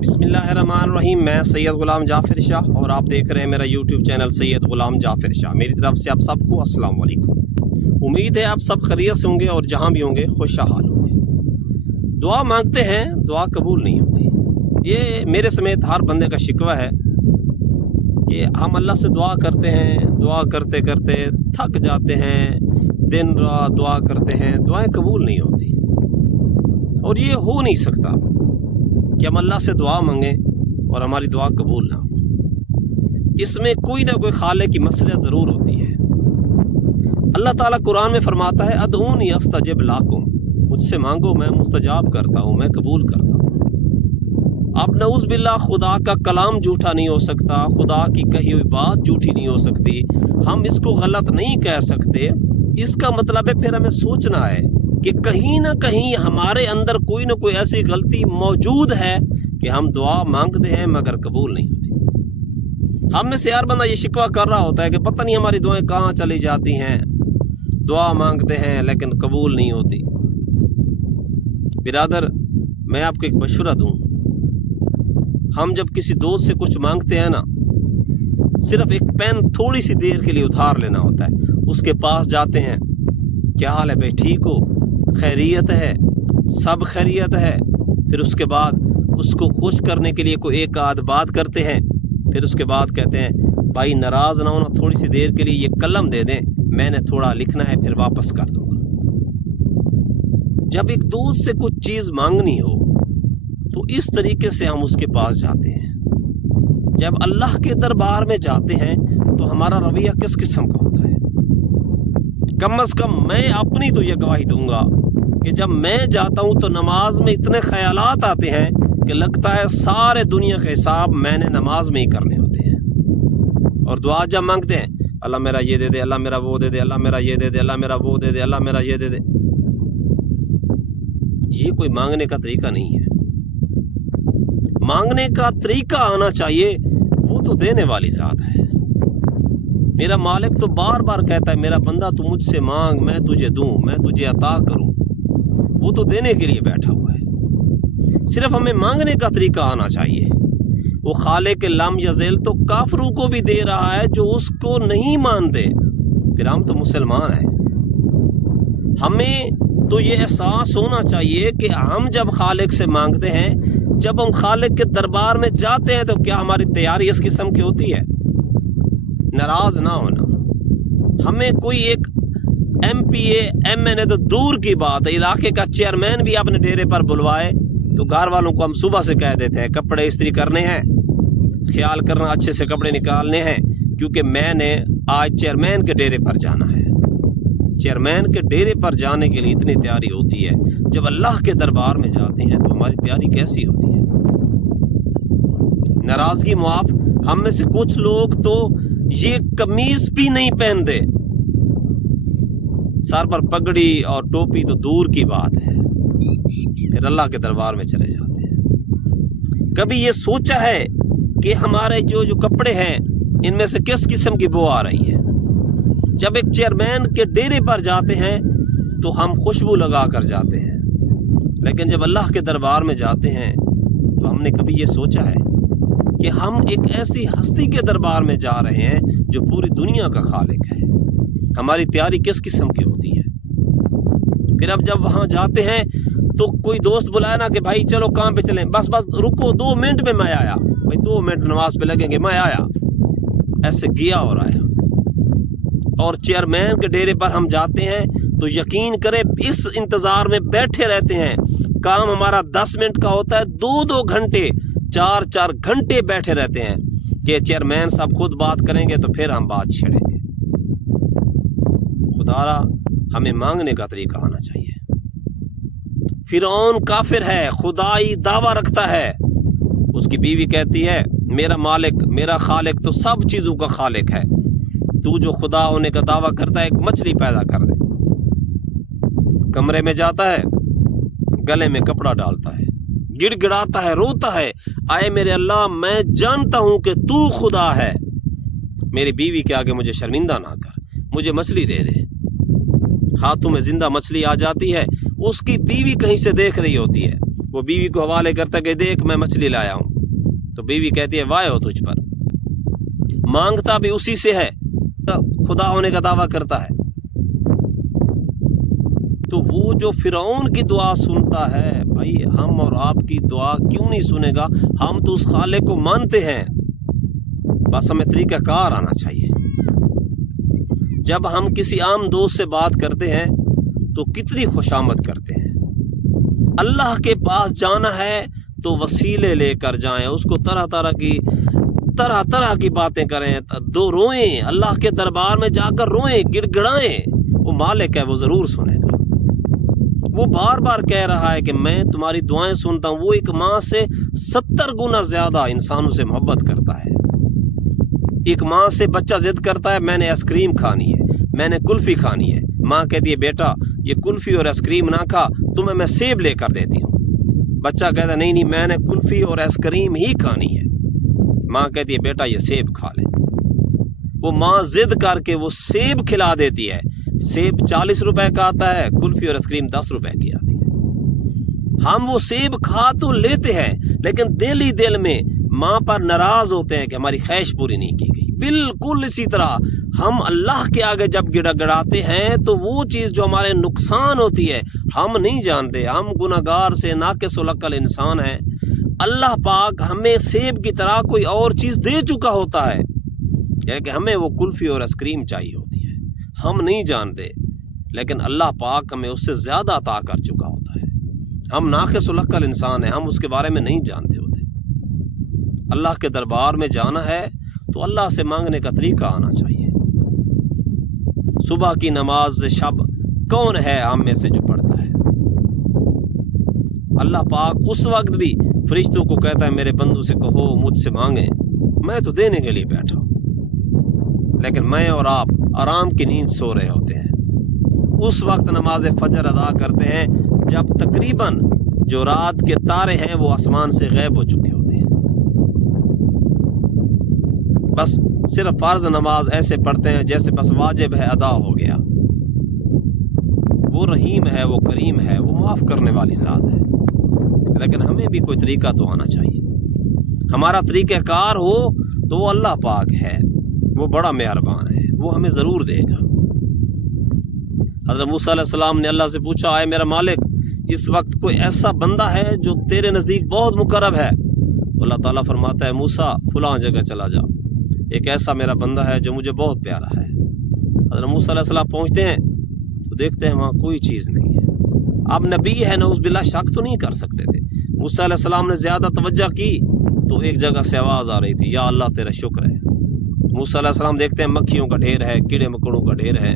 बिस्मिल्लाहिर्रहमानिर्रहीम। मैं सैयद ग़ुलाम जाफ़िर शाह और आप देख रहे हैं मेरा यूट्यूब चैनल सैयद ग़ुलाम जाफ़िर शाह। मेरी तरफ से आप सबको अस्सलाम वालेकुम। उम्मीद है आप सब खैरियत से होंगे और जहाँ भी होंगे खुशहाल होंगे। दुआ मांगते हैं, दुआ कबूल नहीं होती। ये मेरे समेत हर बंदे का शिकवा है कि हम अल्लाह से दुआ करते हैं, दुआ करते करते थक जाते हैं, दिन रात दुआ करते हैं, दुआएं कबूल नहीं होती। और ये हो नहीं सकता कि हम अल्लाह से दुआ मांगें और हमारी दुआ कबूल ना हो। इसमें कोई ना कोई खालिक की मसला ज़रूर होती है। अल्लाह ताला कुरान में फरमाता है, अदऊनी अस्तजिब लाकुम, मुझसे मांगो मैं मुस्तजाब करता हूँ, मैं कबूल करता हूँ। अब नऊज़ बिल्लाह खुदा का कलाम झूठा नहीं हो सकता, खुदा की कही हुई बात झूठी नहीं हो सकती, हम इसको गलत नहीं कह सकते। इसका मतलब है फिर हमें सोचना है कि कहीं ना कहीं हमारे अंदर कोई ना कोई ऐसी गलती मौजूद है कि हम दुआ मांगते हैं मगर कबूल नहीं होती। हम में से हर बंदा ये शिकवा कर रहा होता है कि पता नहीं हमारी दुआएं कहाँ चली जाती हैं, दुआ मांगते हैं लेकिन कबूल नहीं होती। बिरादर, मैं आपको एक मशवरा दूं, हम जब किसी दोस्त से कुछ मांगते हैं ना, सिर्फ एक पेन थोड़ी सी देर के लिए उधार लेना होता है। उसके पास जाते हैं, क्या हाल है भाई, ठीक हो, खैरियत है, सब खैरियत है। फिर उसके बाद उसको खुश करने के लिए कोई एक आध बात करते हैं। फिर उसके बाद कहते हैं, भाई नाराज़ ना होना, थोड़ी सी देर के लिए ये कलम दे दें, मैंने थोड़ा लिखना है, फिर वापस कर दूंगा। जब एक दोस्त से कुछ चीज़ मांगनी हो तो इस तरीके से हम उसके पास जाते हैं। जब अल्लाह के दरबार में जाते हैं तो हमारा रवैया किस किस्म का होता है? कम अज़ कम मैं अपनी तो ये गवाही दूंगा कि जब मैं जाता हूँ तो नमाज में इतने ख्यालात आते हैं कि लगता है सारे दुनिया का हिसाब मैंने नमाज में ही करने होते हैं। और दुआ जब मांगते हैं, अल्लाह मेरा ये दे दे, अल्लाह मेरा वो दे दे, अल्लाह मेरा ये दे दे, अल्लाह मेरा वो दे दे, अल्लाह मेरा ये दे दे, ये कोई मांगने का तरीका नहीं है। मांगने का तरीका आना चाहिए, वो तो देने वाली ज़ात है। मेरा मालिक तो बार बार कहता है, मेरा बंदा तू मुझसे मांग, मैं तुझे दूं, मैं तुझे अता करूं। वो तो देने के लिए बैठा हुआ है, सिर्फ हमें मांगने का तरीका आना चाहिए। वो खालिक लम यज़ल तो काफिरों को भी दे रहा है जो उसको नहीं मानते। फिर हम तो मुसलमान हैं, हमें तो ये एहसास होना चाहिए कि हम जब खालिक से मांगते हैं, जब हम खालिक के दरबार में जाते हैं, तो क्या हमारी तैयारी इस किस्म की होती है? नाराज़ ना होना। हमें कोई एक MPA MNA तो दूर की बात है, इलाके का चेयरमैन भी अपने डेरे पर बुलवाए तो घर वालों को हम सुबह से कह देते हैं, कपड़े इस्त्री करने हैं, ख्याल करना, अच्छे से कपड़े निकालने हैं, क्योंकि मैंने आज चेयरमैन के डेरे पर जाना है। चेयरमैन के डेरे पर जाने के लिए इतनी तैयारी होती है। जब अल्लाह के दरबार में जाते हैं तो हमारी तैयारी कैसी होती है? नाराज़गी मुआफ़, हम में से कुछ लोग तो ये कमीज भी नहीं पहनते, सर पर पगड़ी और टोपी तो दूर की बात है, फिर अल्लाह के दरबार में चले जाते हैं। कभी ये सोचा है कि हमारे जो कपड़े हैं इनमें से किस किस्म की बो आ रही है? जब एक चेयरमैन के डेरे पर जाते हैं तो हम खुशबू लगा कर जाते हैं, लेकिन जब अल्लाह के दरबार में जाते हैं तो हमने कभी ये सोचा है कि हम एक ऐसी हस्ती के दरबार में जा रहे हैं जो पूरी दुनिया का खालिक है? हमारी तैयारी किस किस्म की होती है? फिर अब जब वहाँ जाते हैं तो कोई दोस्त बुलाया ना कि भाई चलो काम पे चलें, बस रुको 2 मिनट में मैं आया, भाई 2 मिनट नमाज पे लगेंगे, मैं आया, ऐसे गया और आया। और चेयरमैन के डेरे पर हम जाते हैं तो यकीन करें इस इंतज़ार में बैठे रहते हैं। काम हमारा 10 मिनट का होता है, 2-2 घंटे, 4-4 घंटे बैठे रहते हैं कि चेयरमैन साहब खुद बात करेंगे तो फिर हम बात छेड़ेंगे। खुदारा हमें मांगने का तरीका आना चाहिए। फिरौन काफिर है, खुदाई दावा रखता है। उसकी बीवी कहती है, मेरा मालिक, मेरा खालिक तो सब चीज़ों का खालिक है, तू जो खुदा होने का दावा करता है, एक मछली पैदा कर दे। कमरे में जाता है, गले में कपड़ा डालता है, गिड़गिड़ाता है, रोता है, आए मेरे अल्लाह, मैं जानता हूं कि तू खुदा है, मेरी बीवी के आगे मुझे शर्मिंदा ना कर, मुझे मछली दे दे। हाथों में जिंदा मछली आ जाती है, उसकी बीवी कहीं से देख रही होती है, वो बीवी को हवाले करता है कि देख मैं मछली लाया हूँ। تو بیوی کہتی ہے واہ ہو تجھ پر، مانگتا بھی اسی سے ہے، خدا ہونے کا دعویٰ کرتا ہے۔ تو وہ جو فرعون کی دعا سنتا ہے، بھائی ہم اور آپ کی دعا کیوں نہیں سنے گا؟ ہم تو اس خالق کو مانتے ہیں، بس ہمیں طریقہ کار آنا چاہیے۔ جب ہم کسی عام دوست سے بات کرتے ہیں تو کتنی خوشامد کرتے ہیں۔ اللہ کے پاس جانا ہے تو وسیلے لے کر جائیں، اس کو طرح طرح کی باتیں کریں، روئیں، اللہ کے دربار میں جا کر روئیں، گڑ گڑائیں، وہ مالک ہے، وہ ضرور سنے گا۔ وہ بار بار کہہ رہا ہے کہ میں تمہاری دعائیں سنتا ہوں۔ وہ ایک ماں سے 70 گنا زیادہ انسانوں سے محبت کرتا ہے۔ ایک ماں سے بچہ ضد کرتا ہے میں نے آئس کریم کھانی ہے، میں نے کلفی کھانی ہے، ماں کہتی ہے بیٹا یہ کلفی اور آئس کریم نہ کھا، تمہیں میں سیب لے کر دیتی ہوں۔ بچہ کہتا ہے نہیں میں نے کلفی اور آئس کریم ہی کھانی ہے، ماں کہتی ہے بیٹا یہ سیب کھا لے۔ وہ ماں ضد کر کے وہ سیب کھلا دیتی ہے۔ سیب 40 روپے کا آتا ہے، کلفی اور آئس کریم 10 روپے کی آتی ہے۔ ہم وہ سیب کھا تو لیتے ہیں لیکن دل ہی دل میں ماں پر ناراض ہوتے ہیں کہ ہماری خواہش پوری نہیں کی گئی۔ بالکل اسی طرح ہم اللہ کے آگے جب گڑ گڑاتے ہیں تو وہ چیز جو ہمارے نقصان ہوتی ہے ہم نہیں جانتے، ہم گناہگار سے ناقص العقل انسان ہیں۔ اللہ پاک ہمیں سیب کی طرح کوئی اور چیز دے چکا ہوتا ہے، یعنی کہ ہمیں وہ کلفی اور آئس کریم چاہیے ہوتی ہے، ہم نہیں جانتے، لیکن اللہ پاک ہمیں اس سے زیادہ عطا کر چکا ہوتا ہے۔ ہم ناقص العقل انسان ہیں، ہم اس کے بارے میں نہیں جانتے ہوتے۔ اللہ کے دربار میں جانا ہے تو اللہ سے مانگنے کا طریقہ آنا چاہیے۔ صبح کی نماز شب کون ہے ہم میں سے جو پڑھتا ہے؟ اللہ پاک اس وقت بھی فرشتوں کو کہتا ہے میرے بندوں سے کہو مجھ سے مانگیں، میں تو دینے کے لیے بیٹھا ہوں، لیکن میں اور آپ آرام کی نیند سو رہے ہوتے ہیں۔ اس وقت نماز فجر ادا کرتے ہیں جب تقریباً جو رات کے تارے ہیں وہ آسمان سے غائب ہو چکے ہوتے ہیں۔ بس صرف فرض نماز ایسے پڑھتے ہیں جیسے بس واجب ہے ادا ہو گیا۔ وہ رحیم ہے، وہ کریم ہے، وہ معاف کرنے والی ذات ہے، لیکن ہمیں بھی کوئی طریقہ تو آنا چاہیے۔ ہمارا طریقہ کار ہو تو وہ اللہ پاک ہے، وہ بڑا مہربان ہے، وہ ہمیں ضرور دے گا۔ حضرت موسیٰ علیہ السلام نے اللہ سے پوچھا اے میرا مالک اس وقت کوئی ایسا بندہ ہے جو تیرے نزدیک بہت مقرب ہے؟ تو اللہ تعالیٰ فرماتا ہے موسیٰ فلاں جگہ چلا جا، ایک ایسا میرا بندہ ہے جو مجھے بہت پیارا ہے۔ حضرت موسیٰ علیہ السلام پہنچتے ہیں تو دیکھتے ہیں وہاں کوئی چیز نہیں ہے۔ اب نبی ہے نعوذ باللہ شک تو نہیں کر سکتے تھے۔ موسیٰ علیہ السلام نے زیادہ توجہ کی تو ایک جگہ سے آواز آ رہی تھی یا اللہ تیرا شکر ہے۔ موسیٰ علیہ السلام دیکھتے ہیں مکھیوں کا ڈھیر ہے، کیڑے مکوڑوں کا ڈھیر ہے،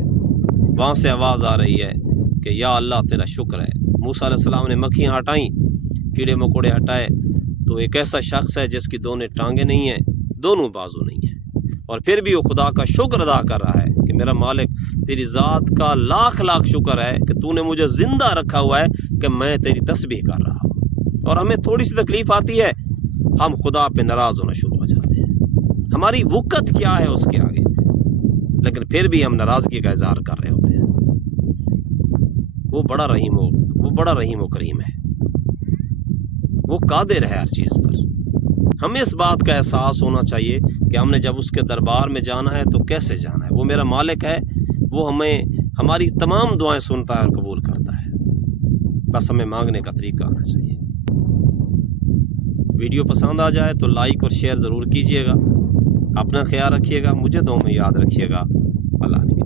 وہاں سے آواز آ رہی ہے کہ یا اللہ تیرا شکر ہے۔ موسیٰ علیہ السلام نے مکھیاں ہٹائیں، کیڑے مکوڑے ہٹائے تو ایک ایسا شخص ہے جس کی دونوں ٹانگیں نہیں ہیں، دونوں بازو نہیں ہیں، اور پھر بھی وہ خدا کا شکر ادا کر رہا ہے کہ میرا مالک تیری ذات کا لاکھ شکر ہے کہ تو نے مجھے زندہ رکھا ہوا ہے کہ میں تیری تسبیح کر رہا ہوں۔ اور ہمیں تھوڑی سی تکلیف آتی ہے ہم خدا پہ ناراض ہونا شروع ہو جاتے ہیں، ہماری وقت کیا ہے اس کے آگے، لیکن پھر بھی ہم ناراضگی کا اظہار کر رہے ہوتے ہیں۔ وہ بڑا رحیم و کریم ہے، وہ قادر ہے ہر چیز پر۔ ہمیں اس بات کا احساس ہونا چاہیے کہ ہم نے جب اس کے دربار میں جانا ہے تو کیسے جانا ہے۔ وہ میرا مالک ہے، وہ ہماری تمام دعائیں سنتا ہے اور قبول کرتا ہے، بس ہمیں مانگنے کا طریقہ آنا چاہیے۔ ویڈیو پسند آ جائے تو لائک اور شیئر ضرور کیجیے گا۔ اپنا خیال رکھیے گا، مجھے دعاؤں میں یاد رکھیے گا۔ اللہ نے